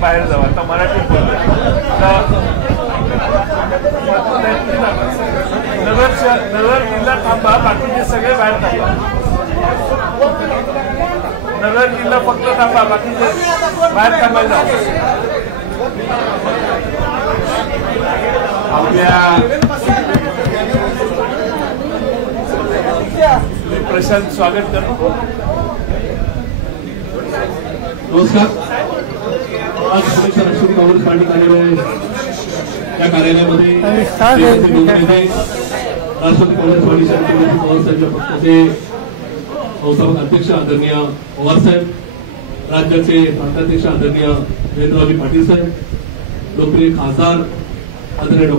बाहेर जाऊ. आता मराठीत बोलतो. नगर जिल्हा थांबा, बाकीचे सगळे बाहेर थांबा. नगर जिल्हा फक्त थांबा, बाकीचे बाहेर थांबायला. आपल्या प्रशांत स्वागत करतो. नमस्कार. आज राष्ट्रवादी काँग्रेस पार्टी कार्यालय या कार्यालयामध्ये राष्ट्रवादी काँग्रेस पार्टी शरद पवार साहेब पक्षाचे संस्थापक अध्यक्ष आदरणीय पवार साहेब, राज्याचे प्रांताध्यक्ष आदरणीय महेंद्ररावजी पाटील साहेब, लोकप्रिय खासदार आदरणीय डॉ.